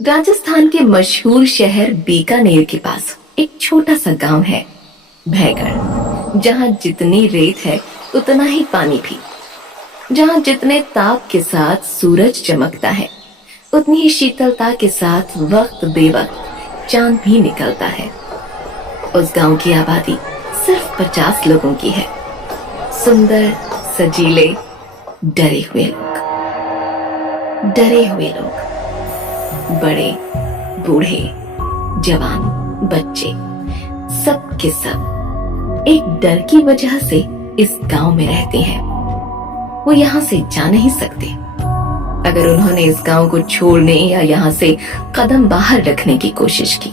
राजस्थान के मशहूर शहर बीकानेर के पास एक छोटा सा गांव है, भयगढ़, जहां जितनी रेत है उतना ही पानी भी, जहां जितने ताप के साथ सूरज चमकता है उतनी ही शीतलता के साथ वक्त बेवक्त चांद भी निकलता है। उस गांव की आबादी सिर्फ 50 लोगों की है। सुंदर, सजीले, डरे हुए लोग, बड़े, बूढ़े, जवान, बच्चे, सब के सब एक डर की वजह से इस गांव में रहते हैं। वो यहाँ से जा नहीं सकते। अगर उन्होंने इस गांव को छोड़ने या यहाँ से कदम बाहर रखने की कोशिश की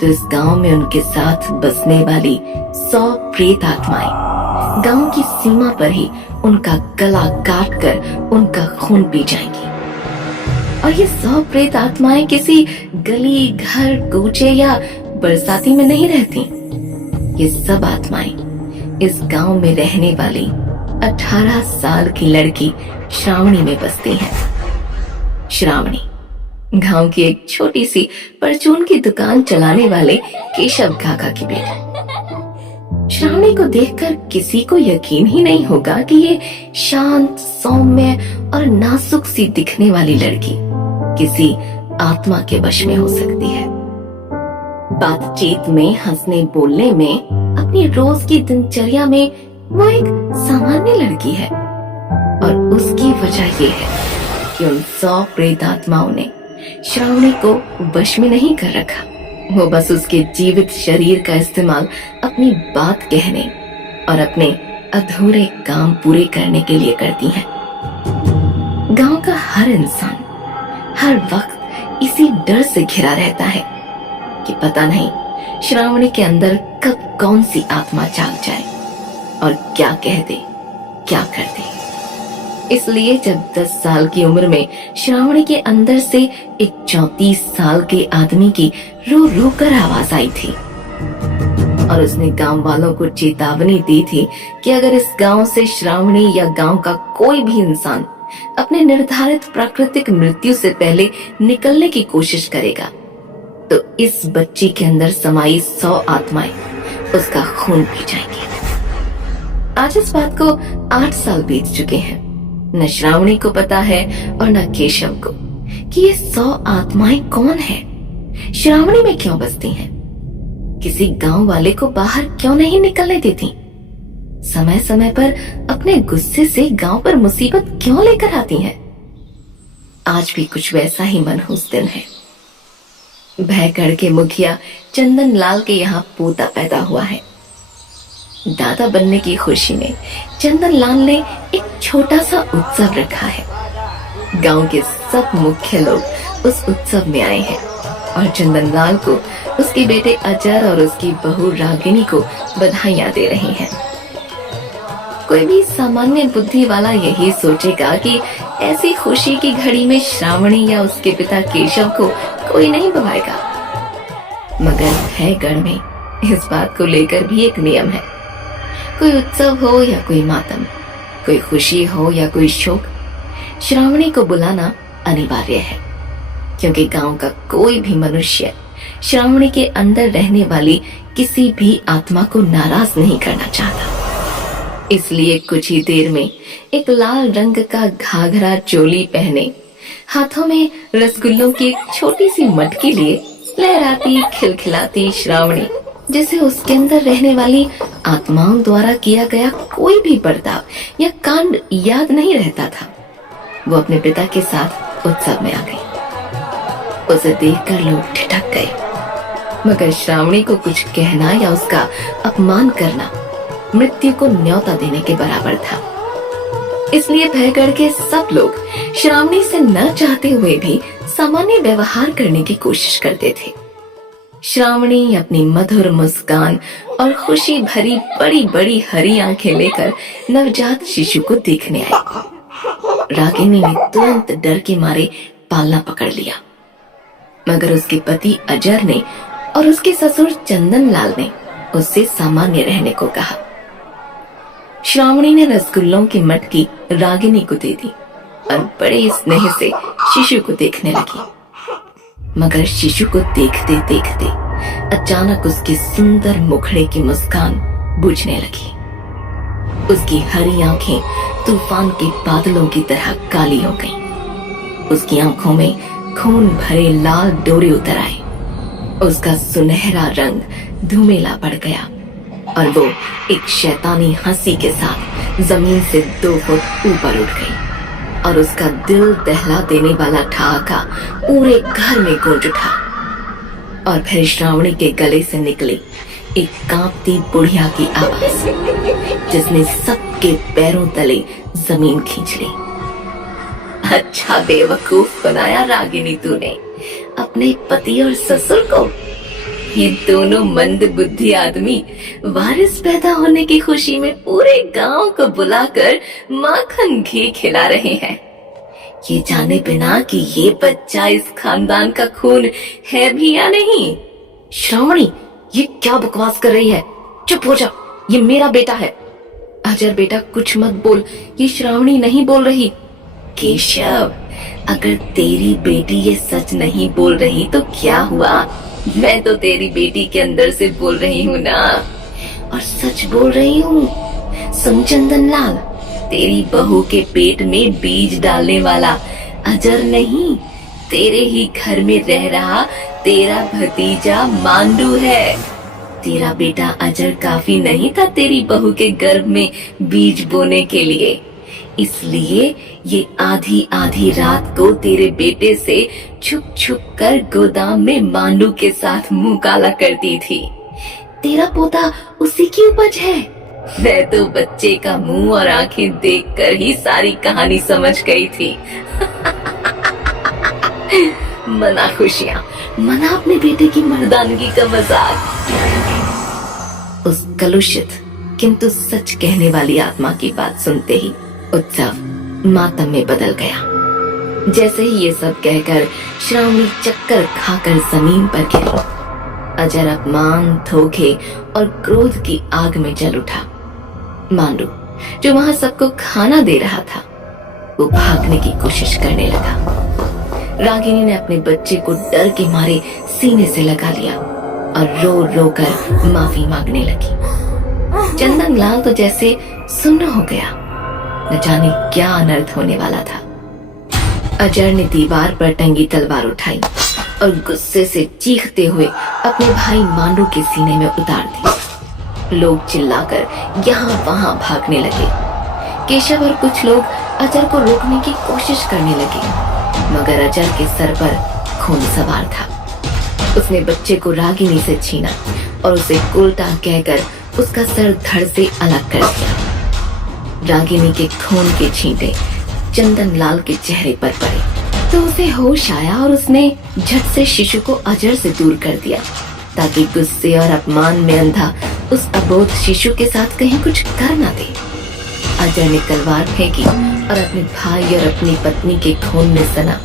तो इस गांव में उनके साथ बसने वाली 100 प्रेत आत्माएं गांव की सीमा पर ही उनका गला काट कर उनका खून पी जाएंगी। और ये 100 प्रेत आत्माएं किसी गली, घर, कूचे या बरसाती में नहीं रहती। ये सब आत्माएं इस गांव में रहने वाली 18 साल की लड़की श्रावणी में बसती हैं। श्रावणी गांव की एक छोटी सी परचून की दुकान चलाने वाले केशव काका की बेटी। श्रावणी को देखकर किसी को यकीन ही नहीं होगा कि ये शांत, सौम्य और नाजुक सी दिखने वाली लड़की किसी आत्मा के वश में हो सकती है। बातचीत में, हंसने बोलने में, अपनी रोज की दिनचर्या में वो एक सामान्य लड़की है। और उसकी वजह ये है कि उन 100 प्रेत आत्माओं ने श्रावणी को वश में नहीं कर रखा। वो बस उसके जीवित शरीर का इस्तेमाल अपनी बात कहने और अपने अधूरे काम पूरे करने के लिए करती हैं। गांव का हर इंसान हर वक्त इसी डर से घिरा रहता है कि पता नहीं श्रावणी के अंदर कब कौन सी आत्मा जाग जाए और क्या कह दे, क्या कर दे। इसलिए जब 10 साल की उम्र में श्रावणी के अंदर से एक 34 साल के आदमी की रो रो कर आवाज आई थी और उसने गांव वालों को चेतावनी दी थी कि अगर इस गांव से श्रावणी या गांव का कोई भी इंसान अपने निर्धारित प्राकृतिक मृत्यु से पहले निकलने की कोशिश करेगा तो इस बच्ची के अंदर समाई 100 आत्माएं उसका खून पी जाएंगी। आज इस बात को 8 साल बीत चुके हैं। न श्रावणी को पता है और न केशव को कि ये 100 आत्माएं कौन है, श्रावणी में क्यों बसती हैं, किसी गांव वाले को बाहर क्यों नहीं निकलने देती, समय समय पर अपने गुस्से से गांव पर मुसीबत क्यों लेकर आती हैं। आज भी कुछ वैसा ही मनहूस दिन है। भयगढ़ के मुखिया चंदन लाल के यहाँ पोता पैदा हुआ है। दादा बनने की खुशी में चंदन लाल ने एक छोटा सा उत्सव रखा है। गांव के सब मुख्य लोग उस उत्सव में आए हैं और चंदन लाल को, उसके बेटे अजर और उसकी बहू रागिनी को बधाइयां दे रहे हैं। कोई भी सामान्य बुद्धि वाला यही सोचेगा कि ऐसी खुशी की घड़ी में श्रावणी या उसके पिता केशव को कोई नहीं बुलाएगा। मगर भयगढ़ में इस बात को लेकर भी एक नियम है। कोई उत्सव हो या कोई मातम, कोई खुशी हो या कोई शोक, श्रावणी को बुलाना अनिवार्य है, क्योंकि गांव का कोई भी मनुष्य श्रावणी के अंदर रहने वाली किसी भी आत्मा को नाराज नहीं करना चाहता। इसलिए कुछ ही देर में एक लाल रंग का घाघरा चोली पहने, हाथों में रसगुल्लों की एक छोटी सी मटकी लिए लहराती खिलखिलाती श्रावणी, जैसे उसके अंदर रहने वाली आत्माओं द्वारा किया गया कोई भी बर्ताव या कांड याद नहीं रहता था, वो अपने पिता के साथ उत्सव में आ गई। उसे देखकर लोग ठिठक गए, मगर श्रावणी को कुछ कहना या उसका अपमान करना मृत्यु को न्योता देने के बराबर था। इसलिए भयगढ़ के सब लोग श्रावणी से न चाहते हुए भी सामान्य व्यवहार करने की कोशिश करते थे। श्रावणी अपनी मधुर मुस्कान और खुशी भरी बड़ी बड़ी हरी आंखें लेकर नवजात शिशु को देखने आई। रागिनी ने तुरंत डर के मारे पालना पकड़ लिया, मगर उसके पति अजर ने और उसके ससुर चंदन लाल ने उससे सामान्य रहने को कहा। श्रावणी ने रसगुल्लों की मटकी रागिनी को दे दी और बड़े स्नेह से शिशु को देखने लगी। मगर शिशु को देखते देखते अचानक उसके सुंदर मुखड़े की मुस्कान बुझने लगी। उसकी हरी आंखें तूफान के बादलों की तरह काली हो गईं। उसकी आंखों में खून भरे लाल डोरे उतर आए। उसका सुनहरा रंग धूमिला पड़ गया और वो एक शैतानी हंसी के साथ जमीन से 2 फुट ऊपर उठ गई और उसका दिल दहला देने वाला ठहाका पूरे घर में गूंज उठा। और फिर श्रावणी के गले से निकली एक कांपती बुढ़िया की आवाज जिसने सबके पैरों तले जमीन खींच ली। अच्छा बेवकूफ बनाया रागिनी तूने अपने पति और ससुर को। ये दोनों मंद बुद्धि आदमी वारिस पैदा होने की खुशी में पूरे गांव को बुलाकर माखन घी खिला रहे हैं, ये जाने बिना कि ये बच्चा इस खानदान का खून है भी या नहीं। श्रावणी, ये क्या बकवास कर रही है? चुप हो जा, ये मेरा बेटा है। अजर बेटा कुछ मत बोल, ये श्रावणी नहीं बोल रही। केशव, अगर तेरी बेटी ये सच नहीं बोल रही तो क्या हुआ? मैं तो तेरी बेटी के अंदर से बोल रही हूँ ना, और सच बोल रही हूँ। सुन चंदन लाल, तेरी बहू के पेट में बीज डालने वाला अजर नहीं, तेरे ही घर में रह रहा तेरा भतीजा मांडू है। तेरा बेटा अजर काफी नहीं था तेरी बहू के गर्भ में बीज बोने के लिए, इसलिए ये आधी आधी रात को तेरे बेटे से छुप छुप कर गोदाम में मांडू के साथ मुंह काला करती थी। तेरा पोता उसी की उपज है। मैं तो बच्चे का मुंह और आंखें देखकर ही सारी कहानी समझ गई थी। मना खुशियां, मना अपने बेटे की मर्दानगी का मजाक। उस कलुषित किंतु सच कहने वाली आत्मा की बात सुनते ही उत्सव मातम में बदल गया। जैसे ही ये सब कहकर श्रावणी चक्कर खाकर जमीन पर गिरी। अजर अपमान, धोखे और क्रोध की आग में जल उठा। मांडू, जो वहां सबको खाना दे रहा था, वो भागने की कोशिश करने लगा। रागिनी ने अपने बच्चे को डर के मारे सीने से लगा लिया और रो रो कर माफी मांगने लगी। चंदन लाल तो जैसे सुन्न हो गया, न जाने क्या अनर्थ होने वाला था। अजर ने दीवार पर टंगी तलवार उठाई और गुस्से से चीखते हुए अपने भाई मांडू के सीने में उतार दी। लोग चिल्लाकर यहाँ वहां भागने लगे। केशव और कुछ लोग अजर को रोकने की कोशिश करने लगे, मगर अजर के सर पर खून सवार था। उसने बच्चे को रागिनी से छीना और उसे उल्टा कहकर उसका सर धड़ से अलग कर दिया। रागिनी के खून के छींटे चंदन लाल के चेहरे पर पड़े तो उसे होश आया और उसने झट से शिशु को अजर से दूर कर दिया ताकि गुस्से और अपमान में अंधा उस अबोध शिशु के साथ कहीं कुछ कर न दे। अजर ने तलवार फेंकी और अपने भाई और अपनी पत्नी के खून में सना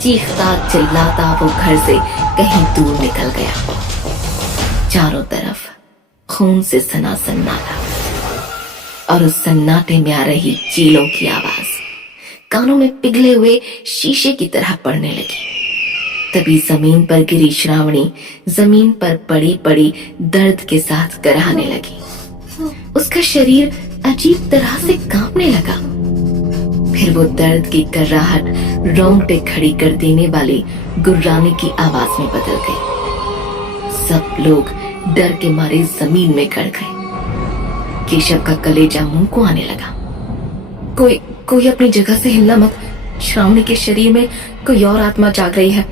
चीखता चिल्लाता वो घर से कहीं दूर निकल गया। चारों तरफ खून से सना सन्नाटा और उस सन्नाटे में आ रही चीलों की आवाज कानों में पिघले हुए शीशे की तरह पड़ने लगी। तभी जमीन पर गिरी श्रावणी जमीन पर पड़ी पड़ी दर्द के साथ कराहने लगी। उसका शरीर अजीब तरह से कांपने लगा। फिर वो दर्द की कर्राहट रोंगटे खड़ी कर देने वाली गुर्राने की आवाज में बदल गई। सब लोग डर के मारे जमीन में गड़ गए। केशव का कलेजा मुंह को आने लगा। कोई अपनी जगह से हिलना मत। श्रावणी के शरीर में कोई और आत्मा जाग रही है।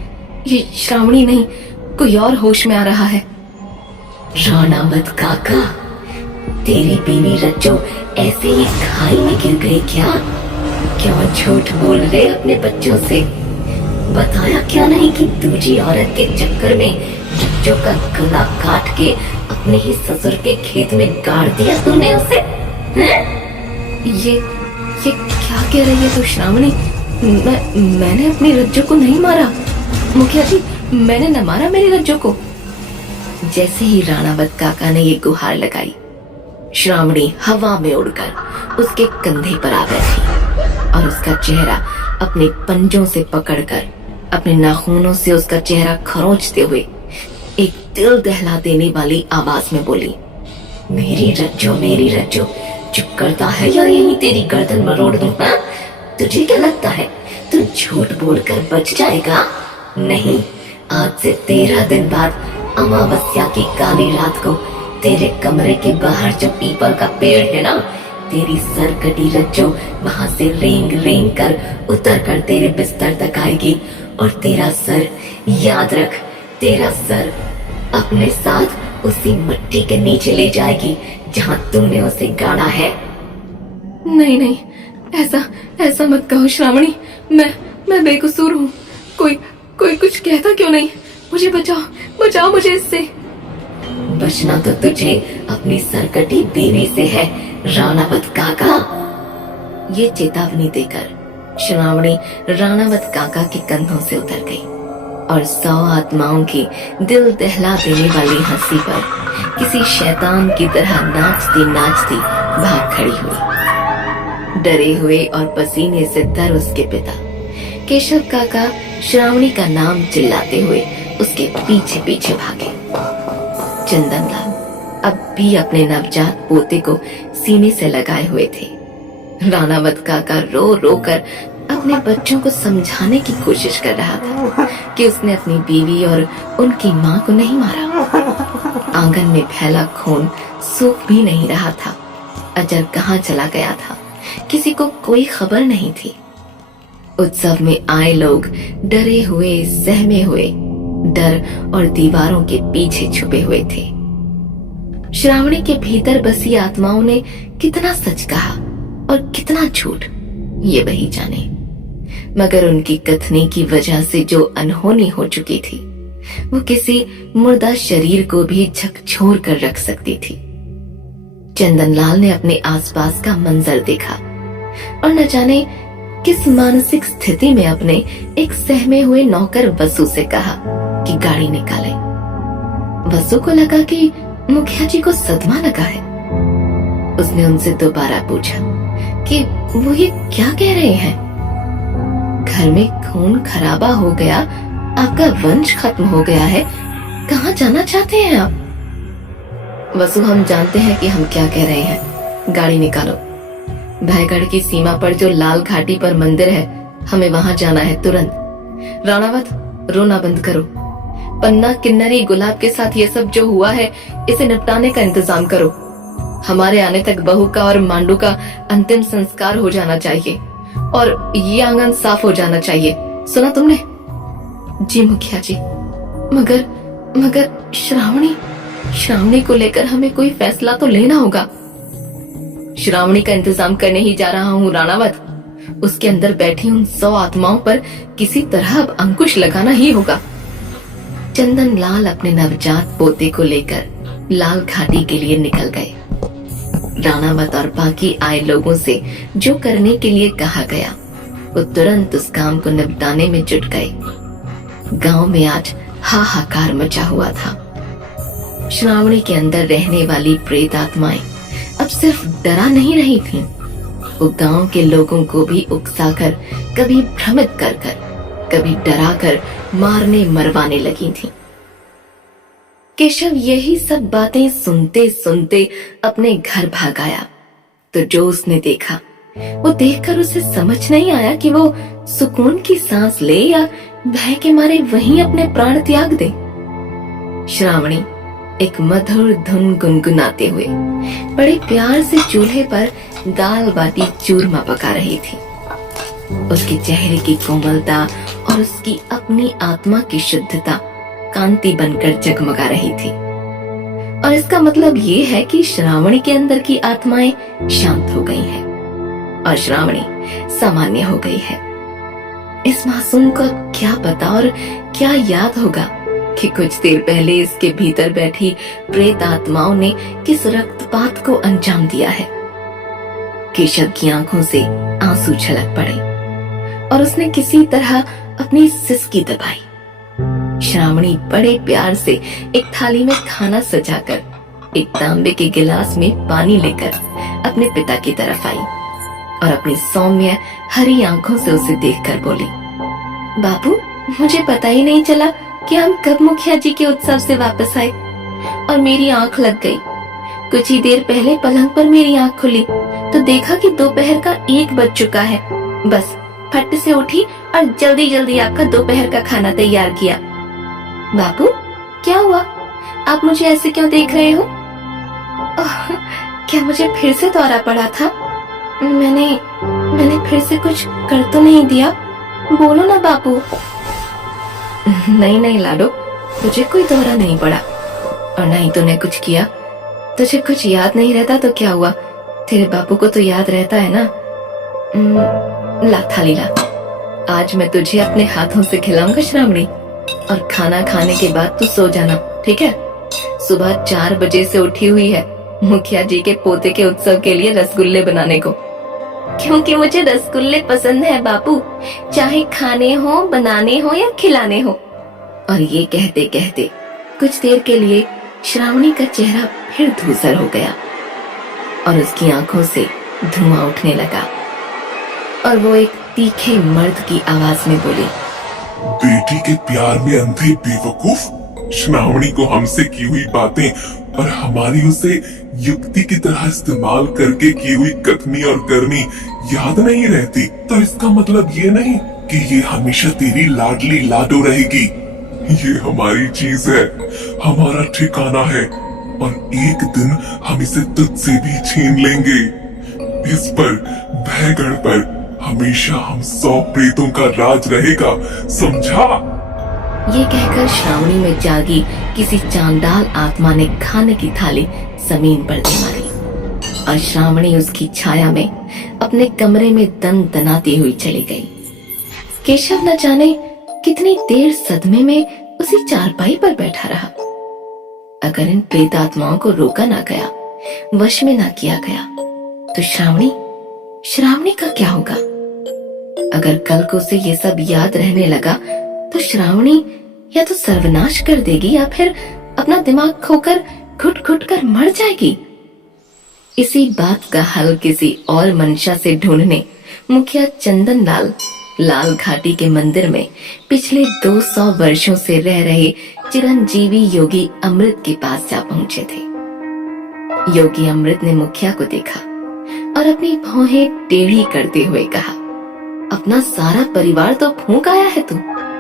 ये श्रावणी नहीं, कोई और होश में आ रहा है। राणावत काका, तेरी बीवी रज्जो ऐसे ही खाई में गिर गई क्या? क्यों झूठ बोल रहे अपने बच्चों से? बताया क्या नहीं कि दूजी औरत के चक्कर में रज्जो का गला काट के अपने ही ससुर के खेत में गाड़ दिया तूने उसे? ये क्या कह रही है तू श्रावणी? मैंने अपनी रज्जो को नहीं मारा। मुखिया जी, मैंने न मारा मेरी रज्जो को। जैसे ही राणावत काका ने ये गुहार लगाई, श्रावणी हवा में उड़कर उसके कंधे पर आ बैठी और उसका चेहरा अपने पंजों से पकड़कर अपने नाखूनों से उसका चेहरा खरोंचते हुए एक दिल दहला देने वाली आवाज में बोली, मेरी रज्जो चुप करता है या यही तेरी गर्दन मरोड़ दूं? हाँ? तुझे क्या लगता है तू झूठ बोलकर बच जाएगा? नहीं, आज से 13 दिन बाद अमावस्या की काली रात को तेरे कमरे के बाहर जो पीपल का पेड़ है ना, तेरी सरकटी रज्जो वहां से रेंग रेंग कर उतर कर तेरे बिस्तर तक आएगी और तेरा सर, याद रख, तेरा सर अपने साथ उसी मिट्टी के नीचे ले जाएगी जहां तुमने उसे गाड़ा है। नहीं नहीं, ऐसा मत कहो श्रावणी, मैं बेकसूर हूँ। कोई कुछ कहता क्यों नहीं? मुझे बचाओ मुझे इससे। बचना तो तुझे अपनी सरकटी बीवी से है, राणावत काका। ये चेतावनी देकर श्रावणी राणावत काका के कंधों से उतर गई और 100 आत्माओं की दिल दहला देने वाली हंसी पर किसी शैतान की तरह नाचती भाग खड़ी हुई। डरे हुए और पसीने से तर उसके पिता केशव काका श्रावणी का नाम चिल्लाते हुए उसके पीछे पीछे भागे। चंदनलाल अब भी अपने नवजात पोते को सीने से लगाए हुए थे। राणावत काका रो रो कर अपने बच्चों को समझाने की कोशिश कर रहा था कि उसने अपनी बीवी और उनकी मां को नहीं मारा। आंगन में फैला खून सूख भी नहीं रहा था। अजर कहाँ चला गया था, किसी को कोई खबर नहीं थी। उत्सव में आए लोग डरे हुए, सहमे हुए, डर और दीवारों के पीछे छुपे हुए थे। श्रावणी के भीतर बसी आत्माओं ने कितना सच कहा और कितना झूठ, ये वही जाने। मगर उनकी कथनी की वजह से जो अनहोनी हो चुकी थी, वो किसी मुर्दा शरीर को भी झकझोर कर रख सकती थी। चंदनलाल ने अपने आसपास का मंजर देखा और न जाने किस मानसिक स्थिति में अपने एक सहमे हुए नौकर वसु से कहा कि गाड़ी निकाले। वसु को लगा कि मुखिया जी को सदमा लगा है। उसने उनसे दोबारा पूछा कि वो ये क्या कह रहे हैं? घर में खून खराबा हो गया, आपका वंश खत्म हो गया है, कहाँ जाना चाहते हैं आप? वसु, हम जानते हैं कि हम क्या कह रहे हैं, गाड़ी निकालो। भयगढ़ की सीमा पर जो लाल घाटी पर मंदिर है, हमें वहां जाना है तुरंत। राणावत, रोना बंद करो। पन्ना, किन्नरी, गुलाब के साथ ये सब जो हुआ है, इसे निपटाने का इंतजाम करो। हमारे आने तक बहू का और मांडू का अंतिम संस्कार हो जाना चाहिए और ये आंगन साफ हो जाना चाहिए। सुना तुमने? जी मुखिया जी। मगर श्रावणी को लेकर हमें कोई फैसला तो लेना होगा। श्रावणी का इंतजाम करने ही जा रहा हूँ राणावत। उसके अंदर बैठी उन 100 आत्माओं पर किसी तरह अब अंकुश लगाना ही होगा। चंदनलाल अपने नवजात पोते को लेकर लाल घाटी के लिए निकल गए। राणावत और बाकी आए लोगों से जो करने के लिए कहा गया, वो तुरंत उस काम को निपटाने में जुट गए। गांव में आज हाहाकार मचा हुआ था। श्रावणी के अंदर रहने वाली प्रेत आत्माएं अब सिर्फ डरा नहीं रही थीं, वो गांव के लोगों को भी उकसाकर, कभी भ्रमित कर कभी डराकर मारने मरवाने लगी थीं। केशव यही सब बातें सुनते सुनते अपने घर भाग आया, तो जो उसने देखा वो देखकर उसे समझ नहीं आया कि वो सुकून की सांस ले या भय के मारे वहीं अपने प्राण त्याग दे। श्रावणी एक मधुर धुन गुनगुनाते हुए बड़े प्यार से चूल्हे पर दाल बाटी चूरमा पका रही थी। उसके चेहरे की कोमलता और उसकी अपनी आत्मा की शुद्धता कांति बनकर जगमगा रही थी। और इसका मतलब ये है कि श्रावणी के अंदर की आत्माएं शांत हो गई हैं और श्रावणी सामान्य हो गई है। इस मासूम को क्या पता और क्या याद होगा कि कुछ देर पहले इसके भीतर बैठी प्रेत आत्माओं ने किस रक्तपात को अंजाम दिया है। केशव की आंखों से आंसू छलक पड़े और उसने किसी तरह अपनी सिसकी दबाई। श्रावणी बड़े प्यार से एक थाली में खाना सजाकर एक तांबे के गिलास में पानी लेकर अपने पिता की तरफ आई और अपनी सौम्य हरी आंखों से उसे देखकर बोली, बाबू मुझे पता ही नहीं चला कि हम कब मुखिया जी के उत्सव से वापस आए और मेरी आंख लग गई। कुछ ही देर पहले पलंग पर मेरी आंख खुली तो देखा कि दोपहर का 1 बज चुका है। बस फट से उठी और जल्दी जल्दी आपका दोपहर का खाना तैयार किया। बापू, क्या हुआ? आप मुझे ऐसे क्यों देख रहे हो? क्या मुझे फिर से दौरा पड़ा था? मैंने फिर से कुछ कर तो नहीं दिया? बोलो ना बापू। नहीं लाडो, तुझे कोई दौरा नहीं पड़ा और नहीं तूने कुछ किया। तुझे कुछ याद नहीं रहता तो क्या हुआ, तेरे बापू को तो याद रहता है ना। ला थाली ला, आज मैं तुझे अपने हाथों से खिलाऊंगा श्रावणी, और खाना खाने के बाद तू सो जाना, ठीक है? सुबह 4 बजे से उठी हुई है मुखिया जी के पोते के उत्सव के लिए रसगुल्ले बनाने को, क्योंकि मुझे रसगुल्ले पसंद है बापू, चाहे खाने हो, बनाने हो या खिलाने हो। और ये कहते कहते कुछ देर के लिए श्रावणी का चेहरा फिर धूसर हो गया और उसकी आंखों से धुआं उठने लगा और वो एक तीखे मर्द की आवाज में बोली, बेटी के प्यार में अंधे बेवकूफ, श्रावणी को हमसे की हुई बातें और हमारी उसे युक्ति की तरह इस्तेमाल करके की हुई कथनी और करनी याद नहीं रहती, तो इसका मतलब ये नहीं कि ये हमेशा तेरी लाडली लाडो रहेगी। ये हमारी चीज है, हमारा ठिकाना है, और एक दिन हम इसे तुझसे भी छीन लेंगे। इस पर, भयगढ़ पर हमेशा हम 100 प्रेतों का राज रहेगा, समझा? ये कहकर श्रावणी में जागी किसी चांडाल आत्मा ने खाने की थाली जमीन पर दे मारी और श्रावणी उसकी छाया में अपने कमरे में दन दनाती हुई चली गई। केशव न जाने कितनी देर सदमे में उसी चारपाई पर बैठा रहा। अगर इन प्रेत आत्माओं को रोका ना गया, वश में ना किया गया, तो श्रावणी का क्या होगा? अगर कल को उसे ये सब याद रहने लगा तो श्रावणी या तो सर्वनाश कर देगी या फिर अपना दिमाग खोकर घुट घुट कर मर जाएगी। इसी बात का हल किसी और मंशा से ढूंढने मुखिया चंदन लाल घाटी के मंदिर में पिछले 200 वर्षों से रह रहे चिरंजीवी योगी अमृत के पास जा पहुंचे थे। योगी अमृत ने मुखिया को देखा और अपनी भौहें टेढ़ी करते हुए कहा, अपना सारा परिवार तो फूंक आया है तू,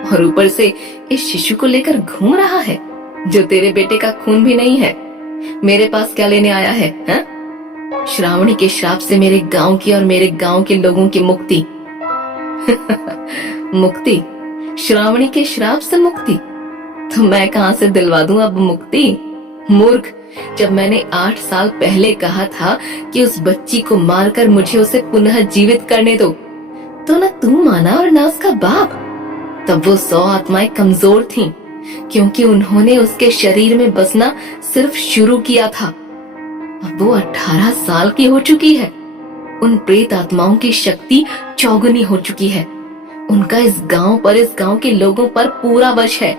और ऊपर से इस शिशु को लेकर घूम रहा है जो तेरे बेटे का खून भी नहीं है। मेरे पास क्या लेने आया है, हा? श्रावणी के श्राप से मेरे गांव की और मेरे गांव के लोगों की मुक्ति। मुक्ति? श्रावणी के श्राप से मुक्ति? तो मैं कहां से दिलवा दूं अब मुक्ति? मूर्ख, जब मैंने 8 साल पहले कहा था कि उस बच्ची को मारकर मुझे उसे पुनः जीवित करने दो, तो न तू माना और न उसका बाप। तब वो 100 आत्माएं कमजोर थीं, क्योंकि उन्होंने उसके शरीर में बसना सिर्फ शुरू किया था। अब वो 18 साल की हो चुकी है। उन प्रेत आत्माओं की शक्ति चौगुनी हो चुकी है। उनका इस गांव के लोगों पर पूरा वश है।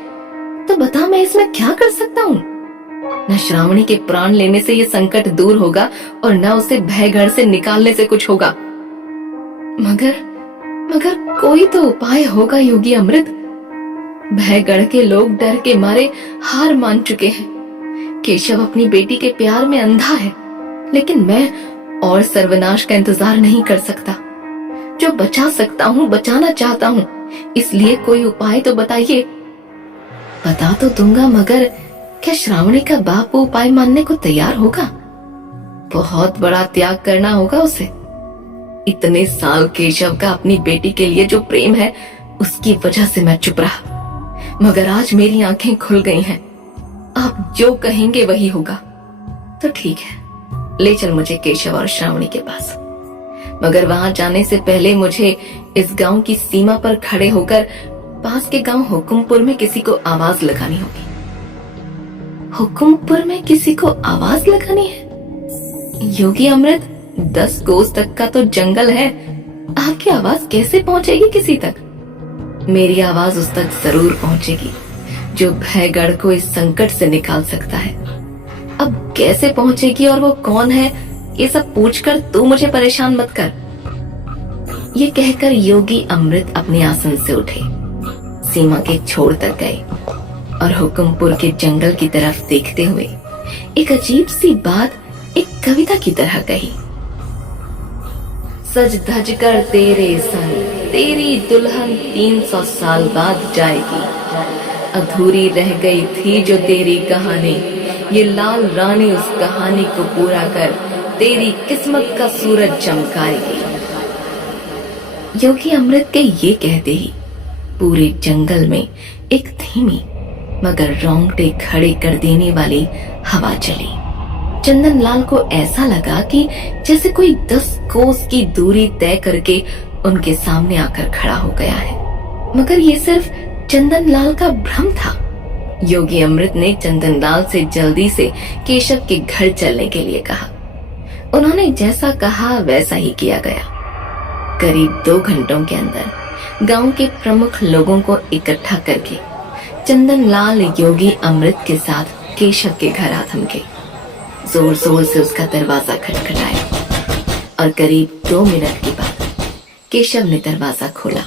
तो बता, मैं इसमें क्या कर सकता हूँ? न श्रावणी के प्राण लेने से ये संकट दूर होगा और न उसे भयगढ़ से निकालने से कुछ होगा। मगर कोई तो उपाय होगा योगी अमृत। भयगढ़ के लोग डर के मारे हार मान चुके हैं। केशव अपनी बेटी के प्यार में अंधा है, लेकिन मैं और सर्वनाश का इंतजार नहीं कर सकता। जो बचा सकता हूँ बचाना चाहता हूँ, इसलिए कोई उपाय तो बताइए। बता तो दूंगा, मगर क्या श्रावणी का बाप वो उपाय मानने को तैयार होगा? बहुत बड़ा त्याग करना होगा उसे। इतने साल केशव का अपनी बेटी के लिए जो प्रेम है, उसकी वजह से मैं चुप रहा, मगर आज मेरी आंखें खुल गई हैं। आप जो कहेंगे वही होगा। तो ठीक है, ले चल मुझे केशव और श्रावणी के पास। मगर वहां जाने से पहले मुझे इस गांव की सीमा पर खड़े होकर पास के गांव हुकुमपुर में किसी को आवाज लगानी होगी। हुकुमपुर में किसी को आवाज लगानी है? योगी अमृत, 10 कोस तक का तो जंगल है, आपकी आवाज कैसे पहुंचेगी किसी तक? मेरी आवाज उस तक जरूर पहुंचेगी जो भयगढ़ को इस संकट से निकाल सकता है। अब कैसे पहुंचेगी और वो कौन है, ये सब पूछकर तू मुझे परेशान मत कर। ये कहकर योगी अमृत अपने आसन से उठे, सीमा के छोर तक गए और हुकुमपुर के जंगल की तरफ देखते हुए एक अजीब सी बात एक कविता की तरह कही। सज धज कर तेरे संग तेरी दुल्हन 300 साल बाद जाएगी, अधूरी रह गई थी जो तेरी कहानी, ये लाल रानी उस कहानी को पूरा कर तेरी किस्मत का सूरज चमकाएगी। योगी अमृत के ये कहते ही पूरे जंगल में एक धीमी मगर रोंगटे खड़े कर देने वाली हवा चली। चंदन लाल को ऐसा लगा कि जैसे कोई 10 कोस की दूरी तय करके उनके सामने आकर खड़ा हो गया है, मगर ये सिर्फ चंदन लाल का भ्रम था। योगी अमृत ने चंदन लाल से जल्दी से केशव के घर चलने के लिए कहा। उन्होंने जैसा कहा वैसा ही किया गया। करीब 2 घंटों के अंदर गांव के प्रमुख लोगों को इकट्ठा करके चंदन लाल योगी अमृत के साथ केशव के घर आ थमके। जोर जोर से उसका दरवाजा खटखटाया और करीब 2 मिनट के बाद केशव ने दरवाजा खोला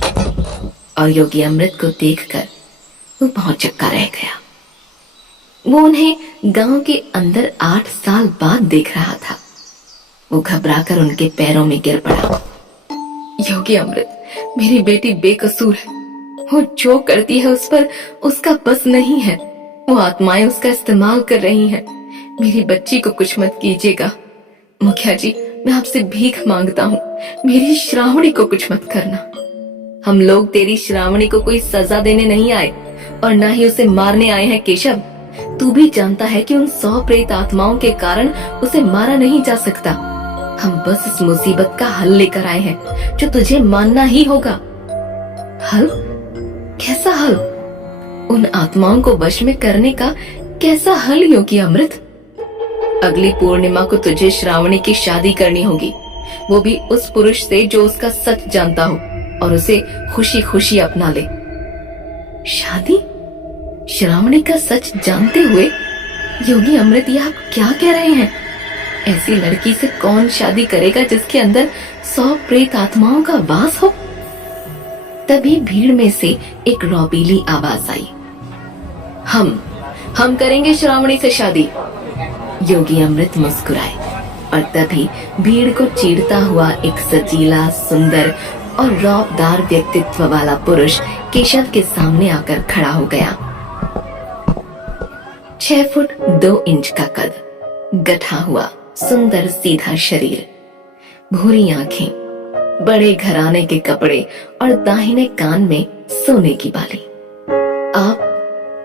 और योगी अमृत को देखकर वो बहुत चक्का रह गया। वो उन्हें गांव के अंदर 8 साल बाद देख रहा था। वो घबराकर उनके पैरों में गिर पड़ा। योगी अमृत, मेरी बेटी बेकसूर है, वो जो करती है उस पर उसका बस नहीं है। वो आत्माएं उसका इस्तेमाल कर रही हैं। मेरी बच्ची को कुछ मत कीजिएगा। मुखिया जी, मैं आपसे भीख मांगता हूँ, मेरी श्रावणी को कुछ मत करना। हम लोग तेरी श्रावणी को कोई सजा देने नहीं आए और न ही उसे मारने आए हैं। केशव, तू भी जानता है कि उन 100 प्रेत आत्माओं के कारण उसे मारा नहीं जा सकता। हम बस इस मुसीबत का हल लेकर आए हैं जो तुझे मानना ही होगा। हल? कैसा हल? उन आत्माओं को वश में करने का कैसा हल योगी अमृत? अगली पूर्णिमा को तुझे श्रावणी की शादी करनी होगी, वो भी उस पुरुष से जो उसका सच जानता हो और उसे खुशी खुशी अपना ले। शादी? श्रावणी का सच जानते हुए? योगी अमृत, ये आप क्या कह रहे हैं? ऐसी लड़की से कौन शादी करेगा जिसके अंदर 100 प्रेत आत्माओं का वास हो? तभी भीड़ में से एक रौबीली आवाज आई। हम करेंगे श्रावणी से शादी। योगी अमृत मुस्कुराए और तभी भीड़ को चीरता हुआ एक सजीला, सुंदर और रौबदार व्यक्तित्व वाला पुरुष केशव के सामने आकर खड़ा हो गया। 6 फुट 2 इंच का कद, गठा हुआ सुंदर सीधा शरीर, भूरी आंखें, बड़े घराने के कपड़े और दाहिने कान में सोने की बाली।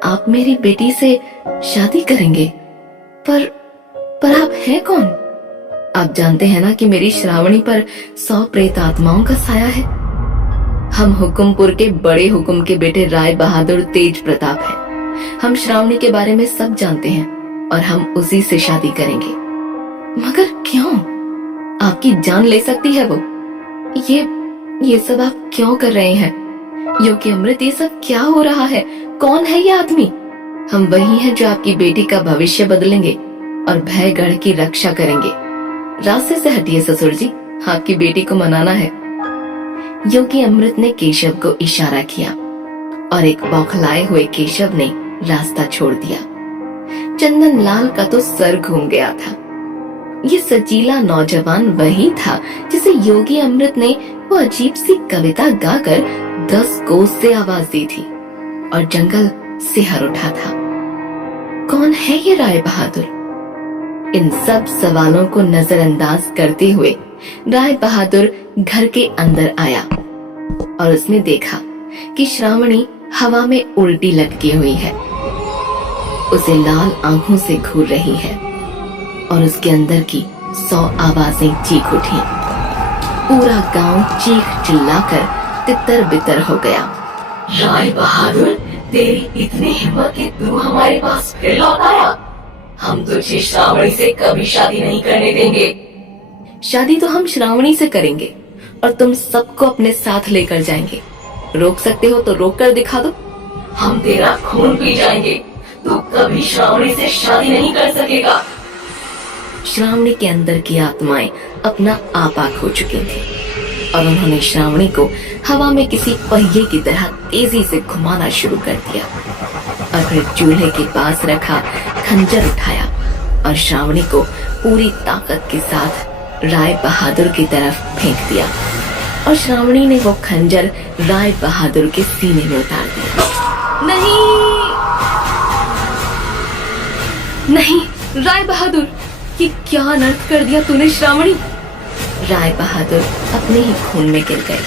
आप मेरी बेटी से शादी करेंगे? पर आप हैं कौन? आप जानते हैं ना कि मेरी श्रावणी पर 100 प्रेत आत्माओं का साया है। हम हुकुमपुर के बड़े हुकुम के बेटे राय बहादुर तेज प्रताप हैं। हम श्रावणी के बारे में सब जानते हैं और हम उसी से शादी करेंगे। मगर क्यों? आपकी जान ले सकती है वो। ये सब आप क्यों कर रहे हैं? योगी अमृत, ये सब क्या हो रहा है? कौन है ये आदमी? हम वही हैं जो आपकी बेटी का भविष्य बदलेंगे और भयगढ़ की रक्षा करेंगे। रास्ते से हटिए ससुर जी, आपकी बेटी को मनाना है। योगी अमृत ने केशव को इशारा किया और एक बौखलाए हुए केशव ने रास्ता छोड़ दिया। चंदन लाल का तो सर घूम गया था। ये सजीला नौजवान वही था जिसे योगी अमृत ने वो अजीब सी कविता गाकर 10 कोस से आवाज दी थी और जंगल सिहर उठा था। कौन है ये राय बहादुर? इन सब सवालों को नजरअंदाज करते हुए राय बहादुर घर के अंदर आया और उसने देखा कि श्रावणी हवा में उल्टी लटकी हुई है। उसे लाल आंखों से घूर रही है और उसके अंदर की 100 आवाजें चीख उठी। पूरा गांव चीख चिल्लाकर तितर बितर हो गया। राय बहादुर, तेरी इतनी हिम्मत कि तू हमारे पास फिर लौट आया? हम तुझे श्रावणी से कभी शादी नहीं करने देंगे। शादी तो हम श्रावणी से करेंगे और तुम सबको अपने साथ लेकर जाएंगे। रोक सकते हो तो रोक कर दिखा दो। हम तेरा खून पी जाएंगे, तू कभी श्रावणी से शादी नहीं कर सकेगा। श्रावणी के अंदर की आत्माएं अपना आपा खो चुकी थी। और उन्होंने श्रावणी को हवा में किसी पहिए की तरह तेजी से घुमाना शुरू कर दिया और फिर चूल्हे के पास रखा खंजर उठाया और श्रावणी को पूरी ताकत के साथ राय बहादुर की तरफ फेंक दिया और श्रावणी ने वो खंजर राय बहादुर के सीने में उतार दिया। नहीं राय बहादुर, ये क्या अनर्थ कर दिया तूने श्रावणी। राय बहादुर अपने ही खून में गिर गए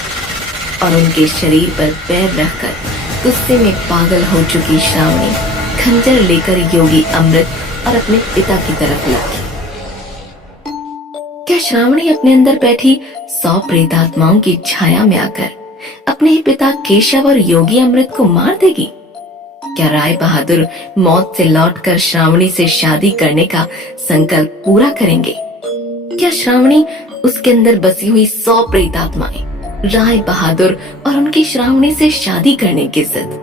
और उनके शरीर पर पैर रखकर गुस्से में पागल हो चुकी श्रावणी खंजर लेकर योगी अमृत और अपने पिता की तरफ लगी। क्या श्रावणी अपने अंदर बैठी 100 प्रेतात्माओं की छाया में आकर अपने ही पिता केशव और योगी अमृत को मार देगी? क्या राय बहादुर मौत से लौटकर श्रावणी से शादी करने का संकल्प पूरा करेंगे? क्या श्रावणी उसके अंदर बसी हुई 100 प्रेतात्माएं राय बहादुर और उनकी श्रावणी से शादी करने की जिद,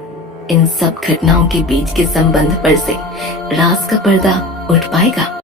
इन सब घटनाओं के बीच के संबंध पर से राज का पर्दा उठ पाएगा?